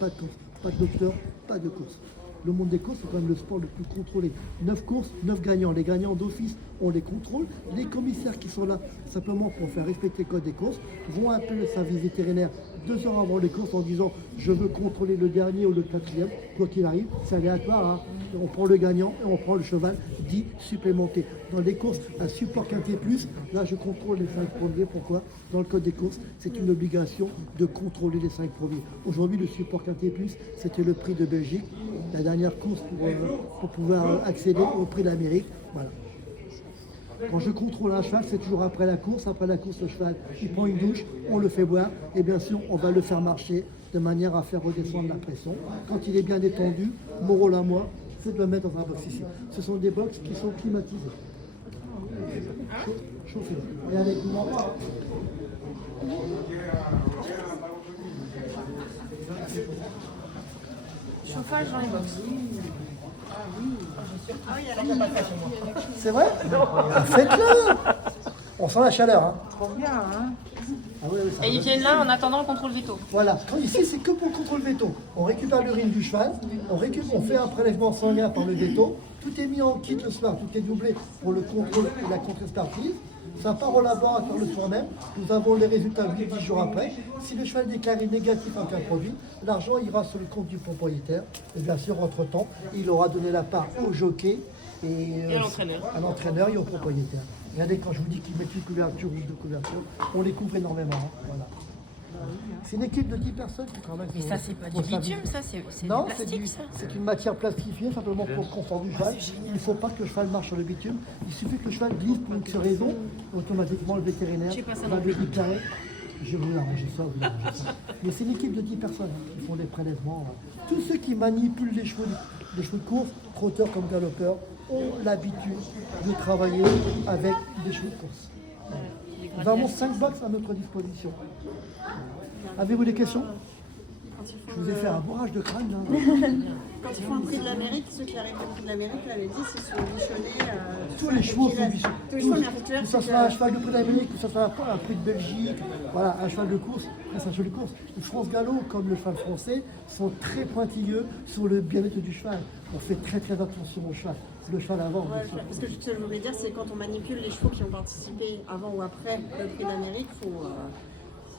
Pas de course, pas de docteur, pas de course. Le monde des courses, c'est quand même le sport le plus contrôlé. 9 courses, 9 gagnants. Les gagnants d'office, on les contrôle. Les commissaires qui sont là simplement pour faire respecter le code des courses vont appeler le service vétérinaire 2 heures avant les courses en disant je veux contrôler le dernier ou le quatrième. Quoi qu'il arrive, c'est aléatoire. Hein. On prend le gagnant et on prend le cheval dit supplémenté. Dans les courses, un support quintet plus, là je contrôle les 5 premiers. Pourquoi? Dans le code des courses, c'est une obligation de contrôler les 5 premiers. Aujourd'hui, le support quintet plus, c'était le prix de Belgique. La dernière course pour pouvoir accéder au prix d'Amérique. Voilà. Quand je contrôle un cheval, c'est toujours après la course. Après la course, le cheval, il prend une douche, on le fait boire et bien sûr, on va le faire marcher de manière à faire redescendre la pression. Quand il est bien détendu, mon rôle à moi, c'est de le mettre dans un box ici. Ce sont des box qui sont climatisés. Chauffés. Et avec moi. Chauffage dans les box. C'est vrai? Faites-le! On sent la chaleur. Hein. Trop bien, hein? Ah ouais, Et ils viennent là en attendant le contrôle veto. Voilà, ici c'est que pour le contrôle veto. On récupère l'urine du cheval, on fait un prélèvement sanguin par le veto, tout est mis en kit le soir, tout est doublé pour le contrôle et la contre-expertise. Ça part au laboratoire le soir même, nous avons les résultats 8-10 jours après. Si le cheval est déclaré négatif en cas de produit, l'argent ira sur le compte du propriétaire. Et bien sûr, entre-temps, il aura donné la part au jockey et à l'entraîneur et au propriétaire. Regardez, quand je vous dis qu'ils mettent une couverture ou deux couvertures, on les couvre énormément. Hein. Voilà. C'est une équipe de 10 personnes qui travaille. Mais ça, c'est pas du bitume, ça, c'est du Non, plastique, ça. c'est une matière plastifiée simplement pour le confort du cheval. Il ne faut pas que le cheval marche sur le bitume. Il suffit que le cheval glisse pour une raison, automatiquement le vétérinaire va le déclarer. Je vais vous arranger ça, vous arranger ça. Mais c'est une équipe de 10 personnes qui font des prélèvements. Tous ceux qui manipulent les chevaux de course, trotteurs comme galopeurs, ont l'habitude de travailler avec des chevaux de course. Nous avons 5 box à notre disposition. Avez-vous des questions? Je vous ai fait un bourrage de crâne là. Quand ils font un prix de l'Amérique, ceux qui arrivent au prix de l'Amérique, l'avaient dit, ils sont bichonnés. Tous les chevaux sont bichonnés. Tous les chevaux, mais après, Que ce soit un cheval de prix d'Amérique, que ce soit un prix de Belgique, voilà, un cheval de course, c'est un cheval de course. Les France Gallo, comme le cheval français, sont très pointilleux sur le bien-être du cheval. On fait très très attention au cheval. C'est le cheval avant. Ouais, parce que ce que je voulais dire, c'est quand on manipule les chevaux qui ont participé avant ou après le prix d'Amérique, il faut.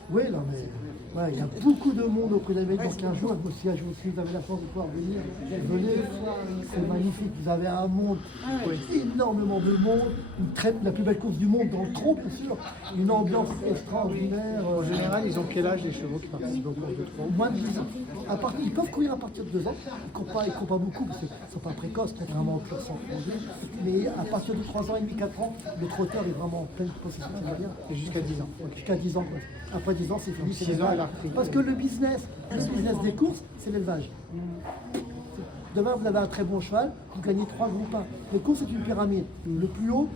Oui, non, mais ouais, il y a beaucoup de monde au prix d'Amérique dans 15 jours. Si vous avez la chance de pouvoir venir, venez, c'est magnifique. Vous avez un monde, énormément de monde, la plus belle course du monde dans le trot, bien sûr. Une ambiance extraordinaire. En général, ils ont quel âge les chevaux qui participent aux courses de trot? Moins de 10 ans. Ils peuvent courir à partir de 2 ans. Ils ne courent pas beaucoup parce qu'ils ne sont pas précoces, contrairement aux purs sans produit. Mais à partir de 3 ans et demi, 4 ans, le trotteur est vraiment en pleine possession de sa manière. Et jusqu'à 10 ans. Jusqu'à 10 ans. Quoi. Après 10 ans, c'est fini. 6 ans, elle a repris. Parce que le business des courses, c'est l'élevage. Demain, vous avez un très bon cheval, vous gagnez 3 groupes 1. Les courses, c'est une pyramide. Le plus haut,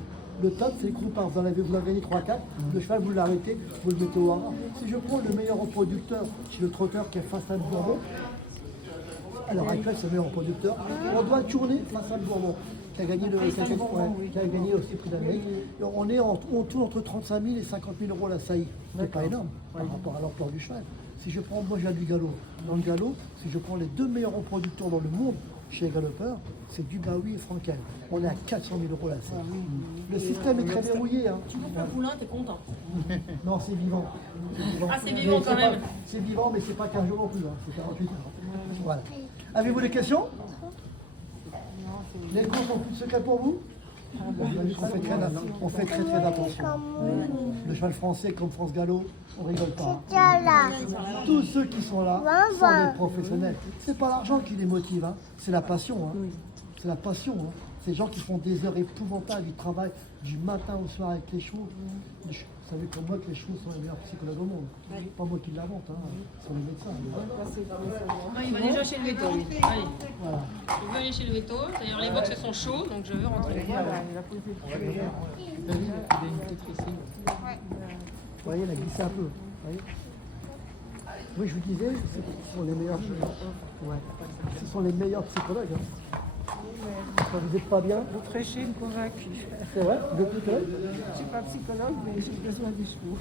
le top, c'est le groupe 1. Vous en gagnez 3-4. Le cheval, vous l'arrêtez, vous le mettez au haras. Si je prends le meilleur reproducteur chez le trotteur qui est face à le Bourbon, alors actuel, c'est le meilleur reproducteur, on doit tourner face à le Bourbon. Qui a gagné aussi le prix d'Amérique. On tourne entre 35 000 et 50 000 euros la saillie. C'est pas énorme par rapport à l'ampleur du cheval. Si je prends, moi j'ai du galop. Dans le galop, si je prends les 2 meilleurs reproducteurs dans le monde chez les galopeurs, c'est Dubaoui et Frankel. On est à 400 000 euros la saillie. Le système est très verrouillé. Hein. Tu bouffes un poulain, t'es content. Non, c'est vivant. Ah, c'est vivant Mais quand même. C'est vivant, mais c'est pas 15 jours non plus. Hein. C'est 48 heures. Voilà. Avez-vous des questions? Les courses ont plus de secret pour vous? On fait très attention. Le cheval français comme France Gallo, on rigole pas. Tous ceux qui sont là sont des professionnels. C'est pas l'argent qui les motive, hein. C'est la passion. Hein. C'est la passion. Hein. Ces gens qui font des heures épouvantables, ils travaillent du matin au soir avec les chevaux. Vous savez comme moi que les chevaux sont les meilleurs psychologues au monde. Pas moi qui l'invente, hein. Ce sont les médecins. Il va déjà chez le veto, lui. Allez. Voilà. Il veut aller chez le veto. D'ailleurs, les box sont chauds, donc je veux rentrer. Vous voyez, il a glissé un peu. Vous voyez. Oui, je vous disais, ce sont les meilleurs. Ouais. Ce sont les meilleurs psychologues. Hein. Quand vous n'êtes pas bien, Vous prêchez une convaincue. c'est vrai, vous êtes psychologue? Je ne suis pas psychologue, mais j'ai besoin des chevaux.